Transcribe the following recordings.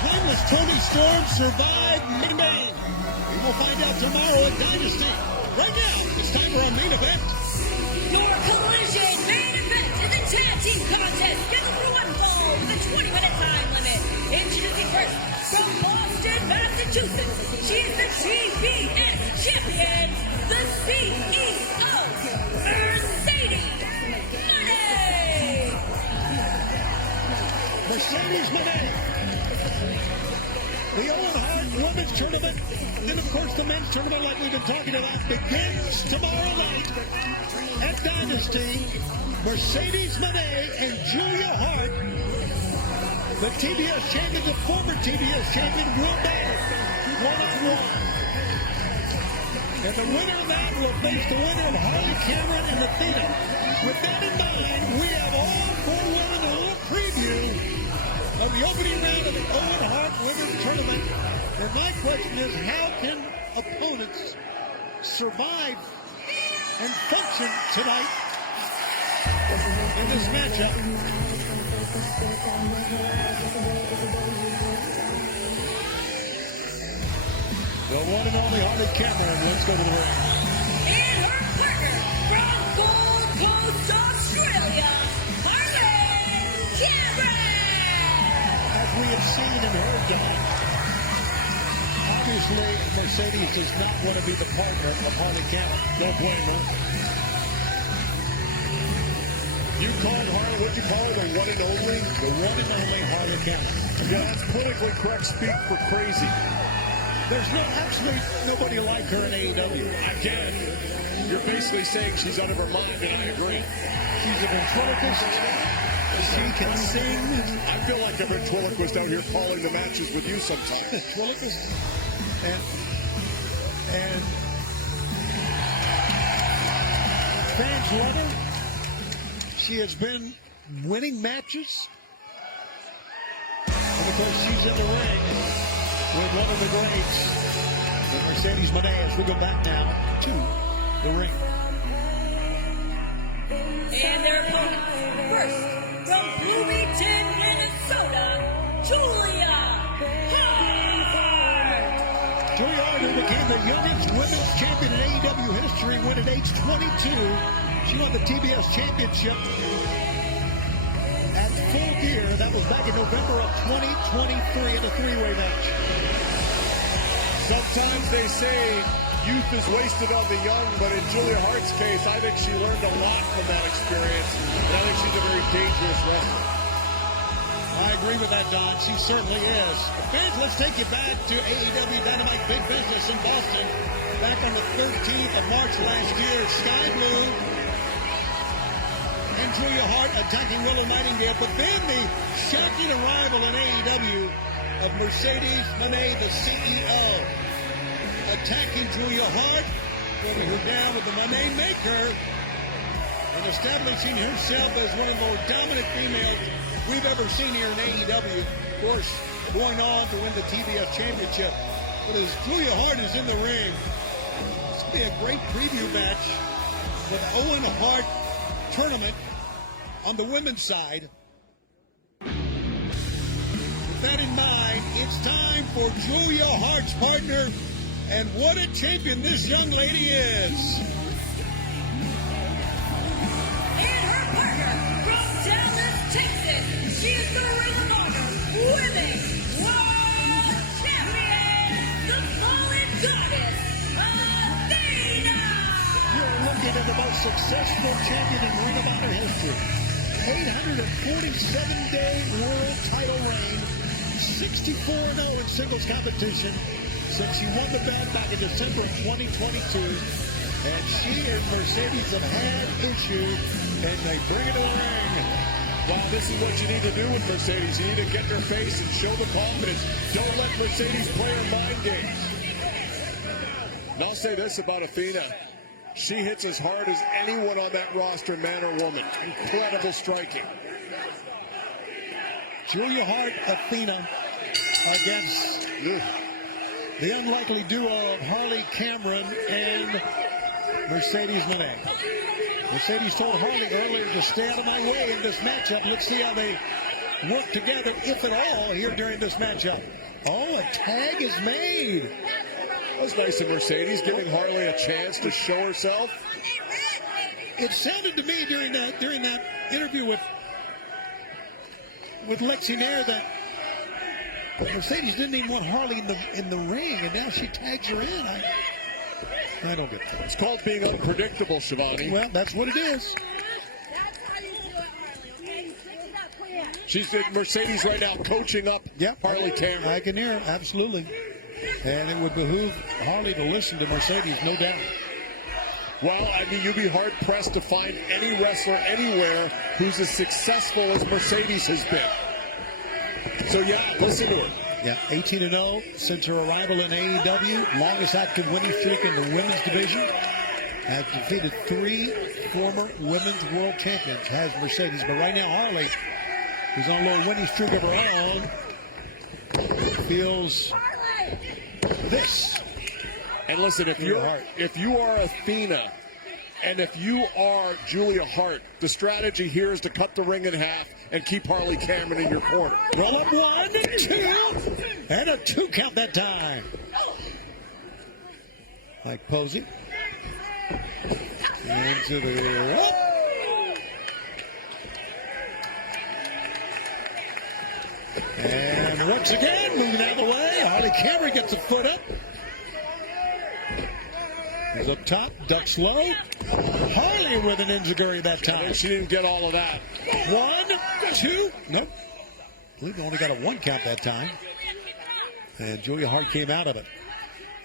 timeless Tony Storm survive Maine? We will find out tomorrow at Dynasty. Right now, it's time for our main event. Your Collision main event is a tag team contest scheduled for one fall with a 20-minute time limit. Introducing first, from Boston, Massachusetts, she is the TBS champion, the CEO, Mercedes Moné. Mercedes Moné. The Owen Hart Women's Tournament, and of course the men's tournament, like we've been talking about, begins tomorrow night at Dynasty. Mercedes Moné and Julia Hart, the TBS champion, the former TBS champion, will battle one-on-one. And the winner of that will face the winner of Harley, Cameron, and Athena. With that in mind, we have all four women in a little preview of the opening round of the Owen Hart Women's Tournament. And my question is, how can opponents survive and function tonight in this matchup? The one and only Harley Cameron, let's go to the ring. And her partner from Gold Coast, Australia, Harley Cameron. As we have seen and heard tonight, obviously Mercedes does not want to be the partner of Harley Cameron. Don't blame her. You called Harley, what'd you call her, the one and only? The one and only Harley Cameron. Yeah, that's politically correct speak for crazy. There's absolutely nobody like her in AEW. Again, you're basically saying she's out of her mind, and I agree. She's a ventriloquist. She can sing. I feel like a ventriloquist out here calling the matches with you sometimes. Ventriloquist. And fans love her. She has been winning matches. And of course, she's in the ring with one of the greats, the Mercedes Moné, as we go back now to the ring. And their opponents, first, from Bloomington, Minnesota, Julia Hart. Julia Hart, who became the youngest women's champion in AEW history when at age 22. She won the TBS championship at Full Gear. That was back in November of 2023 in a three-way match. Sometimes they say youth is wasted on the young, but in Julia Hart's case, I think she learned a lot from that experience, and I think she's a very dangerous wrestler. I agree with that, Don. She certainly is. Fans, let's take you back to AEW Dynamite Big Business in Boston. Back on the 13th of March last year, Sky Blue and Julia Hart attacking Willow Nightingale, but then the shocking arrival in AEW of Mercedes Moné, the CEO, attacking Julia Hart, putting her down with the Moné Maker, and establishing herself as one of the more dominant females we've ever seen here in AEW. Of course, going on to win the TBS Championship. But as Julia Hart is in the ring, this will be a great preview match with Owen Hart Tournament on the women's side. With that in mind, it's time for Julia Hart's partner, and what a champion this young lady is. And her partner from Dallas, Texas, she is the Ring of Honor Women's World Champion, the Fallen Goddess, Athena. You're looking at the most successful champion in Ring of Honor history. 847-day world title reign, 64-0 in singles competition since she won the belt back in December of 2022. And she and Mercedes have had issues, and they bring it to the ring. Well, this is what you need to do with Mercedes. You need to get in her face and show the confidence. Don't let Mercedes play her mind games. And I'll say this about Athena. She hits as hard as anyone on that roster, man or woman. Incredible striking. Julia Hart, Athena against the unlikely duo of Harley Cameron and Mercedes Moné. Mercedes told Harley earlier to stay out of my way in this matchup. Let's see how they work together, if at all, here during this matchup. Oh, a tag is made. That was nice of Mercedes, giving Harley a chance to show herself. It sounded to me during that interview with Lexi Nair that Mercedes didn't even want Harley in the ring, and now she tags her in. I don't get that. It's called being unpredictable, Shivani. Well, that's what it is. She's in Mercedes right now, coaching up Harley Cameron. I can hear her, absolutely. And it would behoove Harley to listen to Mercedes, no doubt. Well, I mean, you'd be hard-pressed to find any wrestler anywhere who's as successful as Mercedes has been. So, yeah, listen to her. Yeah, 18-0 since her arrival in AEW. Longest active winning streak in the women's division. Has defeated 3 former women's world champions, has Mercedes. But right now, Harley, who's on a little winning streak of her own, feels this. And listen, if you are Athena and if you are Julia Hart, the strategy here is to cut the ring in half and keep Harley Cameron in your corner. Roll up 1, 2, and a 2 count that time. Mike Posey. Into the rope. And once again, moving out of the way, Harley Cameron gets a foot up. He's up top, ducks low. Harley with an enziguri that time. She didn't get all of that. 1, 2, nope. I believe they only got a 1 count that time. And Julia Hart came out of it.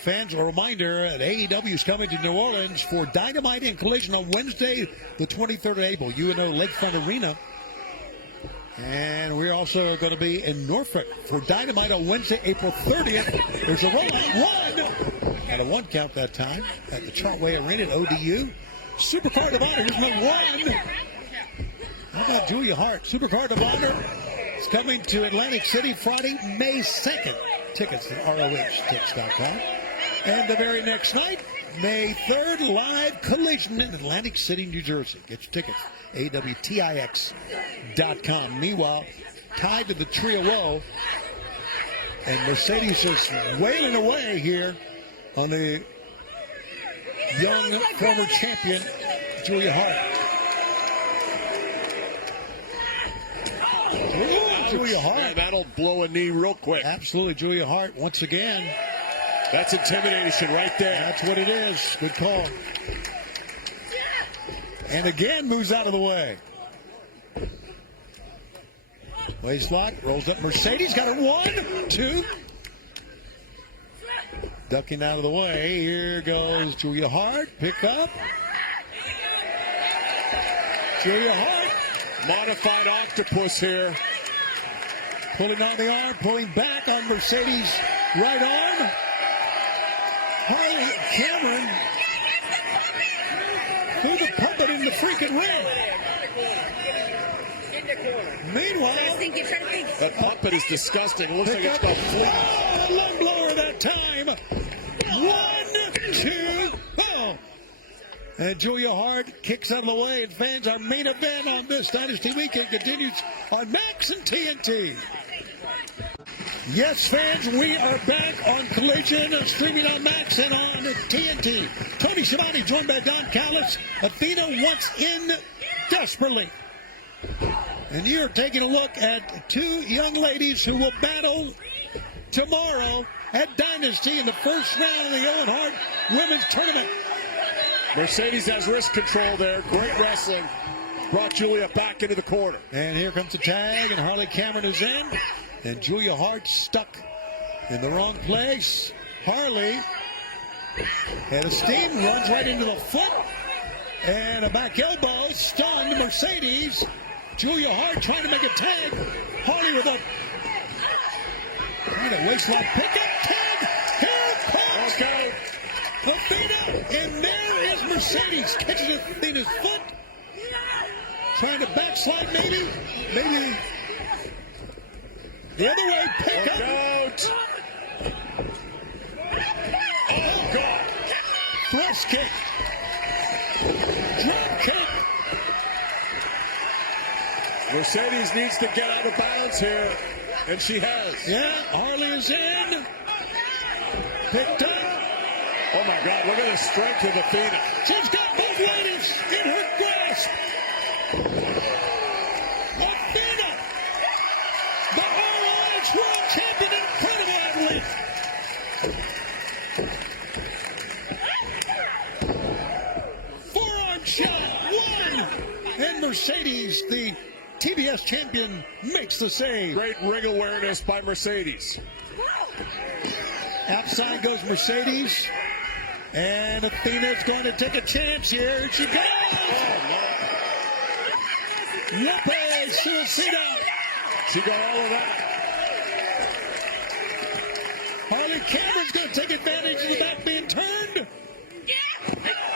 Fans, a reminder that AEW is coming to New Orleans for Dynamite and Collision on Wednesday, the 23rd of April, UNO Lakefront Arena. And we're also going to be in Norfolk for Dynamite on Wednesday, April 30th. There's a rollout 1. Got a 1 count that time at the Chartway Arena at ODU. Supercard of Honor, here's number 1. How about Julia Hart? Supercard of Honor is coming to Atlantic City Friday, May 2nd. Tickets at ROHTix.com. And the very next night, May 3rd, live Collision in Atlantic City, New Jersey. Get your tickets, AWTIX.com. Meanwhile, tied to the Trio Woe, and Mercedes is wailing away here on the young former champion, Julia Hart. Julia Hart. Man, that'll blow a knee real quick. Absolutely, Julia Hart once again. That's intimidation right there. That's what it is. Good call. And again moves out of the way. Waistlock, rolls up Mercedes, got her 1, 2. Ducking out of the way. Here goes Julia Hart. Pick up. Julia Hart. Modified octopus here. Pulling on the arm, pulling back on Mercedes' right arm. Harley Cameron threw the puppet in the freaking ring. Meanwhile, that puppet is disgusting. Looks like it's about fleet. Oh, a lung blower that time. 1, 2, oh. And Julia Hart kicks out of the way. And fans, our main event on this Dynasty Weekend continues on Max and TNT. Yes, fans, we are back on Collision, streaming on Max and on TNT. Tony Schiavone joined by Don Callis. Athena wants in desperately. And you're taking a look at 2 young ladies who will battle tomorrow at Dynasty in the first round of the Owen Hart Women's Tournament. Mercedes has wrist control there. Great wrestling. Brought Julia back into the corner. And here comes the tag, and Harley Cameron is in. And Julia Hart stuck in the wrong place. Harley had a steam, runs right into the foot. And a back elbow, stunned Mercedes. Julia Hart trying to make a tag. Harley with a waistline pickup tag. Here comes Athena. And there is Mercedes catching Athena's foot. Trying to backslide maybe. The other way, pick up. Out. Oh, God. Thrust kick. Drop kick. Mercedes needs to get out of bounds here, and she has. Yeah, Harley is in. Picked up. Oh my God, look at the strength of Athena. She's got both ladies in her grasp. Athena, the ROH World Champion, incredible athlete. Forearm shot, one. And Mercedes, the TBS champion, makes the save. Great ring awareness by Mercedes. Outside goes Mercedes. And Athena's going to take a chance here. She goes! Yuppie, suicida. She got all of that. Harley Cameron's going to take advantage of that being turned.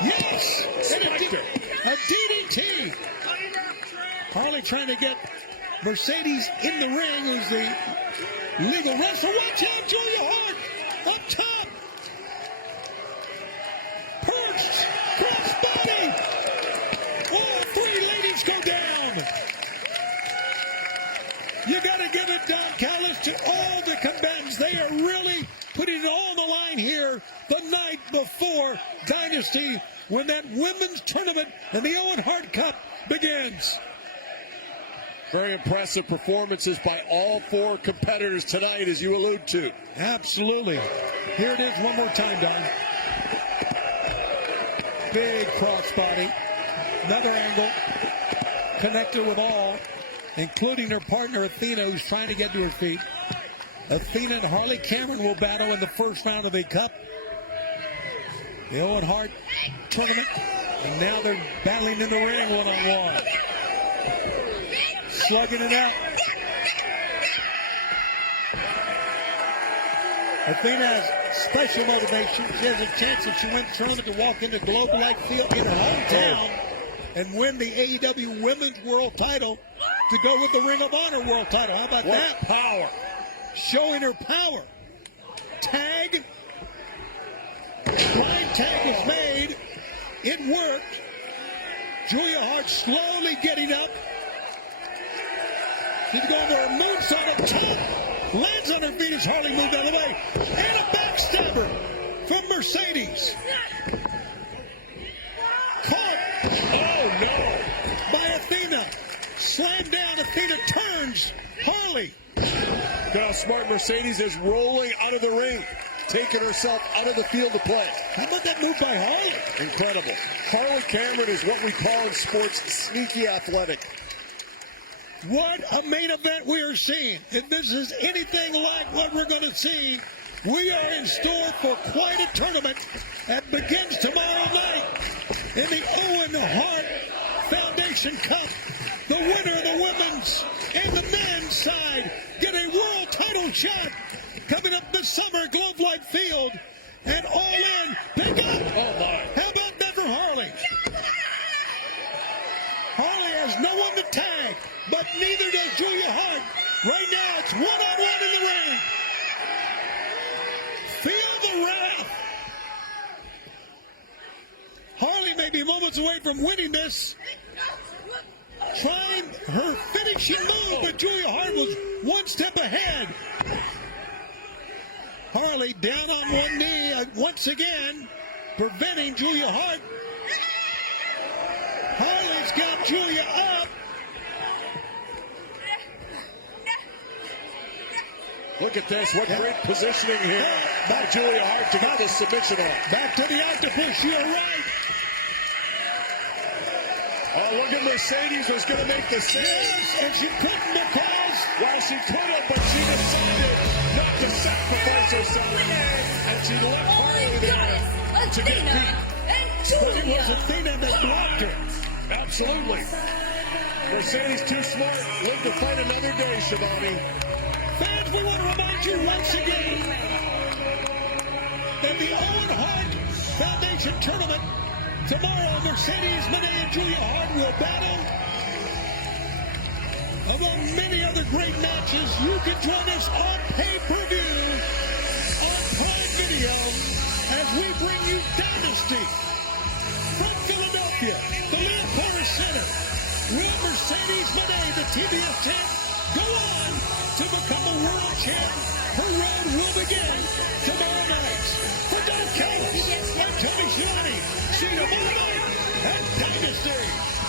Yes! And a DDT. Harley trying to get Mercedes in the ring, who's the legal wrestler. Watch out, Julia Hart up top. Perched, crossbody. All three ladies go down. You got to give it, Don Callis, to all the combatants. They are really putting it all on the line here the night before Dynasty, when that women's tournament and the Owen Hart Cup begins. Very impressive performances by all four competitors tonight, as you allude to. Absolutely. Here it is one more time, Don. Big crossbody. Another angle. Connected with all, including her partner Athena, who's trying to get to her feet. Athena and Harley Cameron will battle in the first round of the Cup, the Owen Hart tournament. And now they're battling in the ring one-on-one. Slugging it out. Athena has special motivation. She has a chance, if she wins the tournament, to walk into Globe Life Field in her hometown and win the AEW Women's World title to go with the Ring of Honor World title. How about that? Power. Showing her power. Tag. Blind tag is made. It worked. Julia Hart slowly getting up. She's going for a moonsault at top. Lands on her feet as Harley moved out of the way. And a backstabber from Mercedes. Caught. Oh, no. By Athena. Slammed down. Athena turns. Harley. Look how smart Mercedes is, rolling out of the ring, taking herself out of the field of play. How about that move by Harley? Incredible. Harley Cameron is what we call in sports sneaky athletic. What a main event we are seeing. If this is anything like what we're going to see, we are in store for quite a tournament that begins tomorrow night in the Owen Hart Foundation Cup. The winner of the women's and the men's side get a world title shot coming up this summer at Globe Life Field. And all in, pick up. Oh, my. How about that for Harley? Harley has no one to tag, but neither does Julia Hart. Right now, it's one-on-one in the ring. Feel the wrath. Harley may be moments away from winning this. Trying her finishing move, but Julia Hart was one step ahead. Harley down on one knee once again, preventing Julia Hart. Harley's got Julia up. Look at this. What great positioning here by Julia Hart to get this submission on. Back to the octopus. You're right. Oh, look at Mercedes was going to make the save. Yes, and she couldn't because... Well, she could have, but she decided not to sacrifice herself. And she left Harley there to get beat. But it was Athena that blocked her. Absolutely. Mercedes too smart. Live to fight another day, Shivani. Fans, we want to remind you once again that the Owen Hart Foundation Tournament tomorrow, Mercedes Moné and Julia Hart will battle. Among many other great matches, you can join us on pay-per-view on Prime Video as we bring you Dynasty from Philadelphia, the Leopold Center. Will Mercedes Moné, the TBS champ, go on to become a world champ? Her road will begin tomorrow night. For Don Callis, I'm Tony Schiavone. See you tomorrow night at Dynasty.